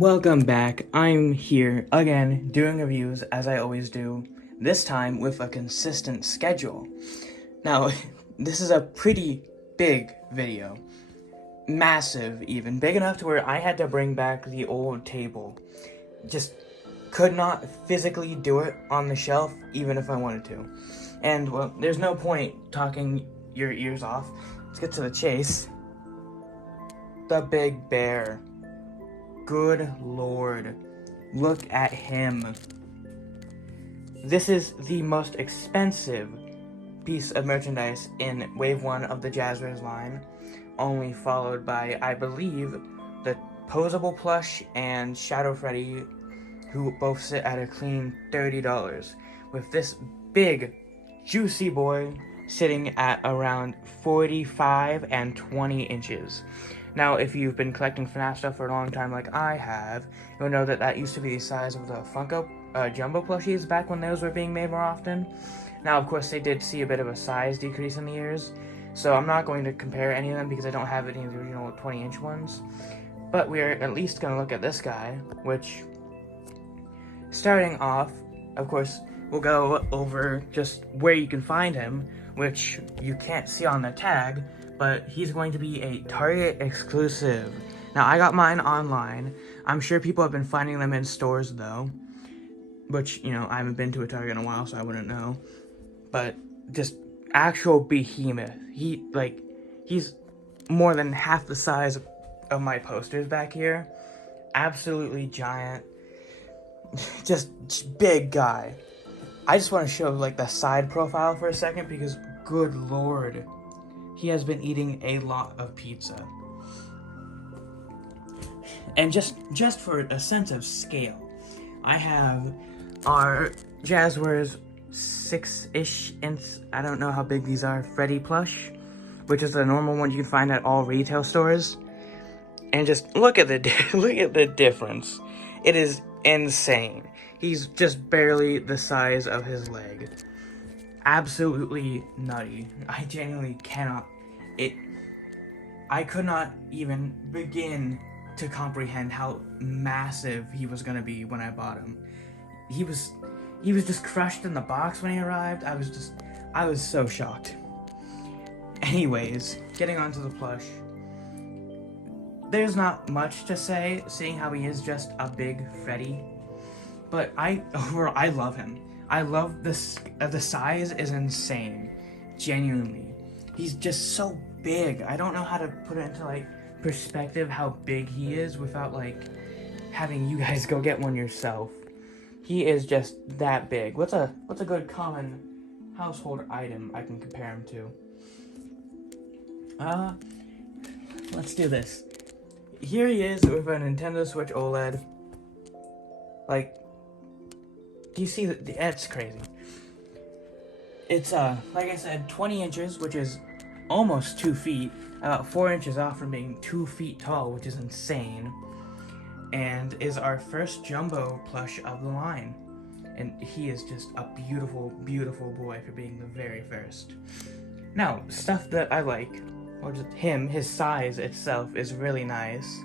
Welcome back. I'm here again doing reviews as I always do, this time with a consistent schedule. Now, this is a pretty big video. Massive even. Big enough to where I had to bring back the old table. Just could not physically do it on the shelf even if I wanted to. And, well, there's no point talking your ears off. Let's get to the chase. The Big Bear. Good Lord, look at him. This is the most expensive piece of merchandise in Wave 1 of the Jazzwares line, only followed by, I believe, the Posable Plush and Shadow Freddy, who both sit at a clean $30, with this big, juicy boy sitting at around 45 and 20 inches. Now, if you've been collecting FNAF stuff for a long time like I have, you'll know that that used to be the size of the Funko Jumbo plushies back when those were being made more often. Now, of course, they did see a bit of a size decrease in the years, so I'm not going to compare any of them because I don't have any of the original 20-inch ones. But we're at least going to look at this guy, which, starting off, of course, we'll go over just where you can find him, which you can't see on the tag, but he's going to be a Target exclusive. Now, I got mine online. I'm sure people have been finding them in stores, though, which, you know, I haven't been to a Target in a while, so I wouldn't know. But just actual behemoth. He's more than half the size of my posters back here. Absolutely giant. Just big guy. I just want to show, like, the side profile for a second because, good Lord, he has been eating a lot of pizza. And just for a sense of scale, I have our Jazzwares 6-ish inch, I don't know how big these are, Freddy plush, which is the normal one you can find at all retail stores. And just look at the difference. It is insane. He's just barely the size of his leg. Absolutely nutty. I genuinely cannot. I could not even begin to comprehend how massive he was gonna be when I bought him. He was just crushed in the box when he arrived. I was so shocked. Anyways, getting onto the plush. There's not much to say, seeing how he is just a big Freddy. But overall, I love him. I love this. The size is insane. Genuinely. He's just so big. I don't know how to put it into, like, perspective how big he is without, like, having you guys go get one yourself. He is just that big. What's a good common household item I can compare him to? Let's do this. Here he is with a Nintendo Switch OLED. Like, do you see that? It's crazy. It's, like I said, 20 inches, which is almost 2 feet. About 4 inches off from being 2 feet tall, which is insane. And is our first jumbo plush of the line. And he is just a beautiful, beautiful boy for being the very first. Now, stuff that I like, or just him, his size itself is really nice.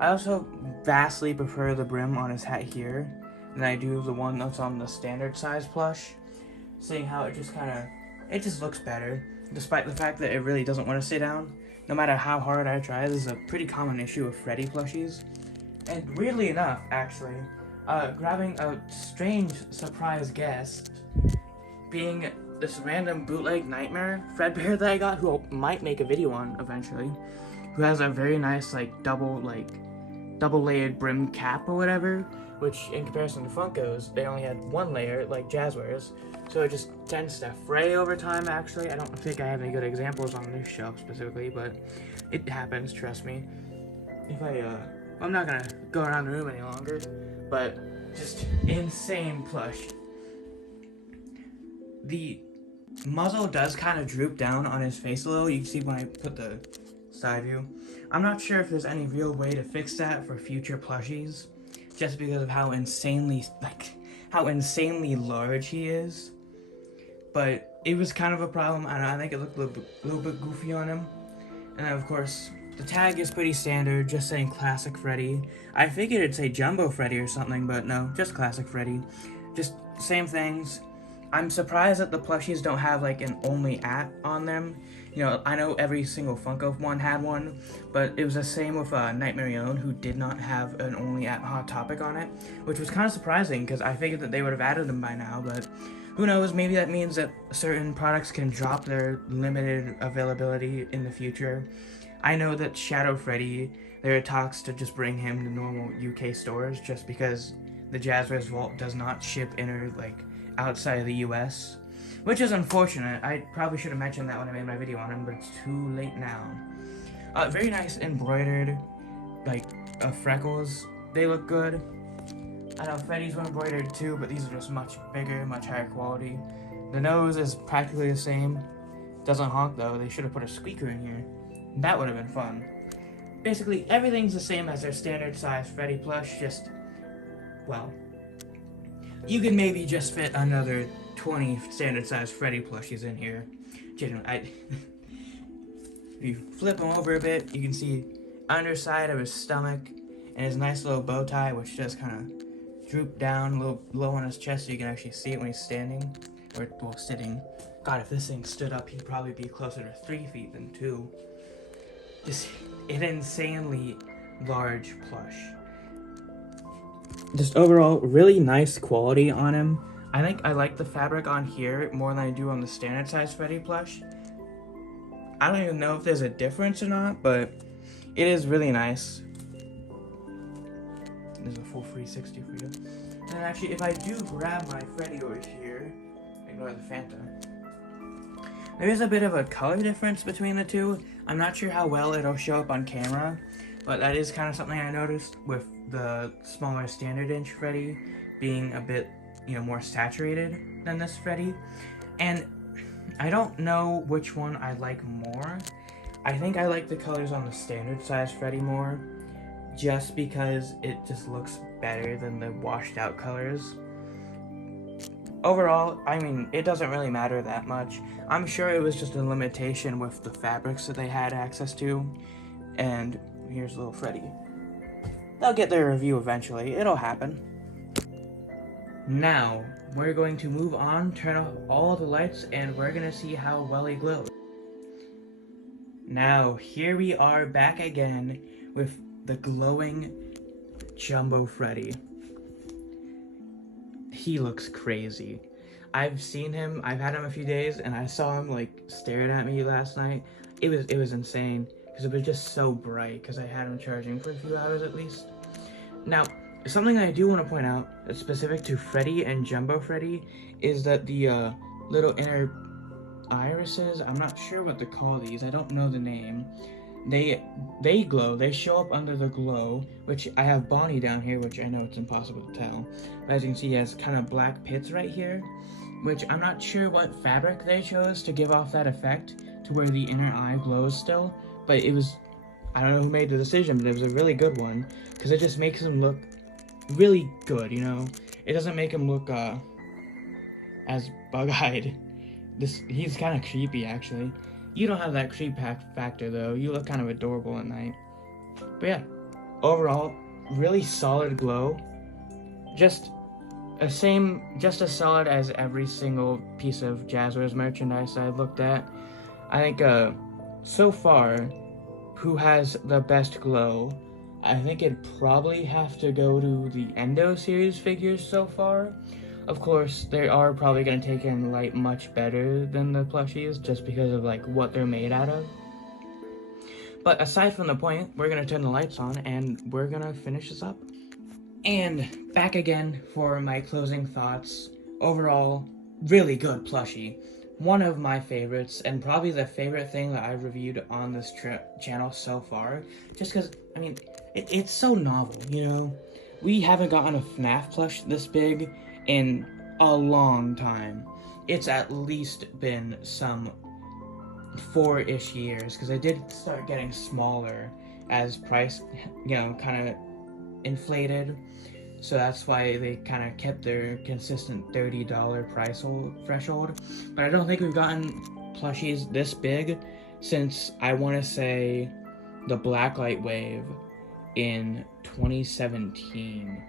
I also vastly prefer the brim on his hat here than I do the one that's on the standard size plush. Seeing how it just looks better, despite the fact that it really doesn't want to stay down. No matter how hard I try, this is a pretty common issue with Freddy plushies. And weirdly enough, actually, grabbing a strange surprise guest, being this random bootleg Nightmare Fredbear that I got, who I might make a video on eventually, who has a very nice, like, double layered brim cap or whatever, which in comparison to Funkos, they only had one layer, like Jazzwares, so it just tends to fray over time, actually. I don't think I have any good examples on this shelf specifically, but it happens, trust me. I'm not gonna go around the room any longer, but just insane plush. The muzzle does kind of droop down on his face a little. You can see when I put the side view. I'm not sure if there's any real way to fix that for future plushies, just because of how insanely large he is. But it was kind of a problem, and I think it looked a little bit goofy on him. And then, of course, The tag is pretty standard, just saying Classic Freddy. I figured it'd say Jumbo Freddy or something, but no, just Classic Freddy. Just same things. I'm surprised that the plushies don't have like an only at on them. You know, I know every single Funko one had one, but it was the same with Nightmare Own, who did not have an only at Hot Topic on it, which was kind of surprising because I figured that they would have added them by now, but who knows, maybe that means that certain products can drop their limited availability in the future. I know that Shadow Freddy, there are talks to just bring him to normal UK stores just because the Jazzwares Vault does not ship outside of the US, which is unfortunate. I probably should have mentioned that when I made my video on him, but it's too late now. Very nice embroidered, freckles. They look good. I know Freddy's were embroidered too, but these are just much bigger, much higher quality. The nose is practically the same. Doesn't honk though. They should have put a squeaker in here. That would have been fun. Basically, everything's the same as their standard size Freddy plush, just, well, you can maybe just fit another 20 standard size Freddy plushies in here. Genuinely, if you flip him over a bit, you can see underside of his stomach and his nice little bow tie, which just kind of drooped down a little low on his chest so you can actually see it when he's standing, or, well, sitting. God, if this thing stood up, he'd probably be closer to 3 feet than 2. Just an insanely large plush. Just overall, really nice quality on him. I think I like the fabric on here more than I do on the standard size Freddy plush. I don't even know if there's a difference or not, but it is really nice. There's a full 360 for you. And actually, if I do grab my Freddy over here, ignore the Phantom. There is a bit of a color difference between the two. I'm not sure how well it'll show up on camera, but that is kind of something I noticed with the smaller standard inch Freddy being a bit, more saturated than this Freddy. And I don't know which one I like more. I think I like the colors on the standard size Freddy more, just because it just looks better than the washed out colors. Overall, I mean, it doesn't really matter that much. I'm sure it was just a limitation with the fabrics that they had access to. And here's little Freddy. They'll get their review eventually. It'll happen. Now, we're going to move on, turn off all the lights, and we're going to see how well he glows. Now, here we are back again with the glowing Jumbo Freddy. He looks crazy. I've seen him, I've had him a few days, and I saw him staring at me last night. It was insane, because it was just so bright, because I had him charging for a few hours at least. Now, something I do want to point out that's specific to Freddy and Jumbo Freddy is that the little inner irises, I'm not sure what to call these, I don't know the name. They glow, they show up under the glow, which I have Bonnie down here, which I know it's impossible to tell. But as you can see, he has kind of black pits right here, which I'm not sure what fabric they chose to give off that effect to where the inner eye glows still, but it was, I don't know who made the decision, but it was a really good one, because it just makes him look really good, It doesn't make him look as bug-eyed. He's kind of creepy, actually. You don't have that creep factor, though. You look kind of adorable at night. But yeah, overall, really solid glow. Just as solid as every single piece of Jazzwares merchandise I've looked at. I think, so far, who has the best glow? I think it'd probably have to go to the Endo series figures so far. Of course, they are probably going to take in light much better than the plushies, just because of what they're made out of. But aside from the point, we're going to turn the lights on and we're going to finish this up. And back again for my closing thoughts. Overall, really good plushie. One of my favorites, and probably the favorite thing that I've reviewed on this channel so far. Just because, I mean, it's so novel, We haven't gotten a FNAF plush this big in a long time. It's at least been some 4-ish years, because they did start getting smaller as price, kind of inflated. So that's why they kind of kept their consistent $30 price threshold. But I don't think we've gotten plushies this big since, I want to say, the Blacklight wave in 2017.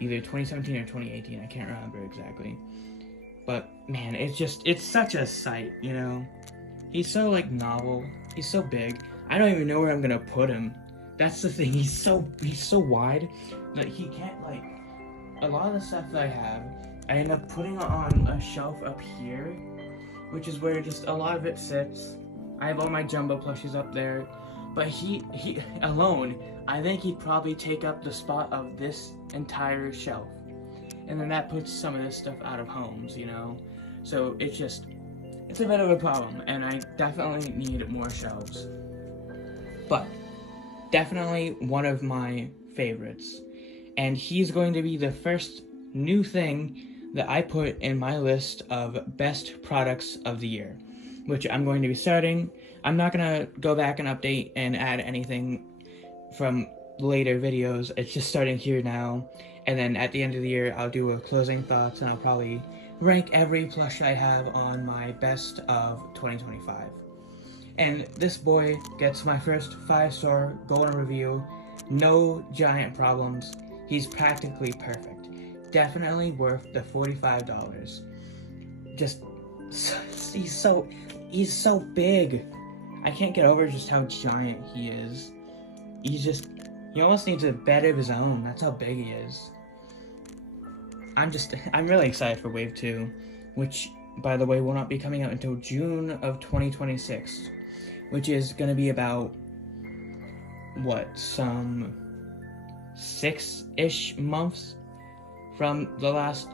Either 2017 or 2018, I can't remember exactly. But man, it's such a sight, you know? He's so like novel, he's so big. I don't even know where I'm gonna put him. That's the thing, he's so wide that he can't like, a lot of the stuff that I have, I end up putting on a shelf up here, which is where just a lot of it sits. I have all my jumbo plushies up there, but he alone, I think he'd probably take up the spot of this entire shelf. And then that puts some of this stuff out of homes, you know? So it's a bit of a problem, and I definitely need more shelves. But definitely one of my favorites. And he's going to be the first new thing that I put in my list of best products of the year, which I'm going to be starting. I'm not going to go back and update and add anything from later videos. It's just starting here now. And then at the end of the year, I'll do a closing thoughts, and I'll probably rank every plush I have on my best of 2025. And this boy gets my first 5-star golden review. No giant problems. He's practically perfect. Definitely worth the $45. Just, he's so big. I can't get over just how giant he is. He almost needs a bed of his own. That's how big he is. I'm really excited for Wave 2, which, by the way, will not be coming out until June of 2026, which is going to be about, some 6-ish months from the last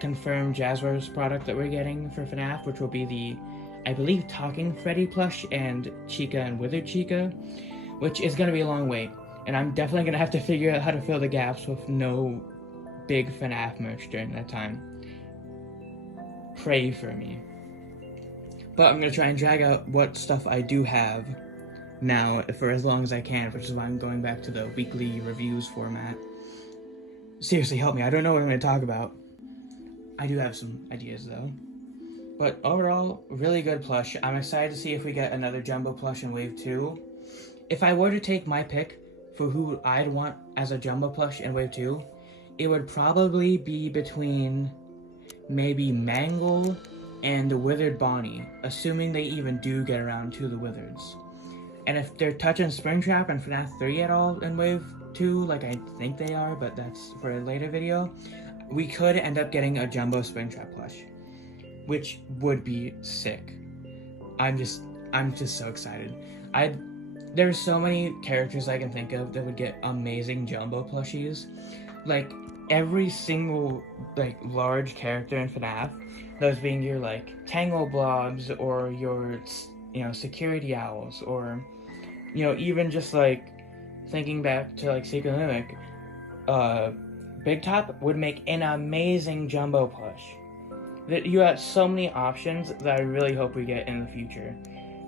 confirmed Jazzwares product that we're getting for FNAF, which will be the, I believe, Talking Freddy plush and Chica and Withered Chica, which is going to be a long wait, and I'm definitely going to have to figure out how to fill the gaps with no big FNAF merch during that time. Pray for me. But I'm going to try and drag out what stuff I do have now for as long as I can, which is why I'm going back to the weekly reviews format. Seriously, help me. I don't know what I'm going to talk about. I do have some ideas, though. But overall, really good plush. I'm excited to see if we get another jumbo plush in Wave 2. If I were to take my pick for who I'd want as a jumbo plush in Wave 2, it would probably be between maybe Mangle and the Withered Bonnie, assuming they even do get around to the Wizards. And if they're touching Springtrap and FNAF 3 at all in Wave 2, like I think they are, but that's for a later video, we could end up getting a jumbo Springtrap plush, which would be sick. I'm just so excited. There's so many characters I can think of that would get amazing jumbo plushies. Like, every single, like, large character in FNAF, those being your, like, Tangle Blobs, or your, Security Owls, or, even just, like, thinking back to, like, Secret Mimic, Big Top would make an amazing jumbo plush. You have so many options that I really hope we get in the future,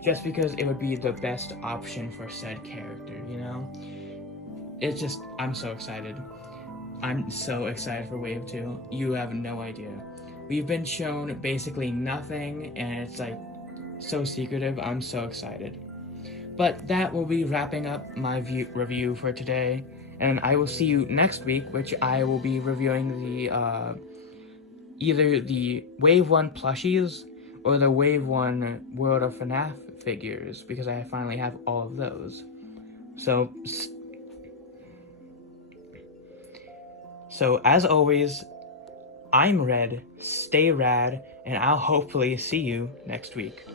just because it would be the best option for said character, It's just, I'm so excited. I'm so excited for Wave 2. You have no idea. We've been shown basically nothing, and it's like so secretive. I'm so excited. But that will be wrapping up my review for today, and I will see you next week, which I will be reviewing the either the Wave 1 plushies or the Wave 1 World of FNAF figures, because I finally have all of those. So as always, I'm Red, stay rad, and I'll hopefully see you next week.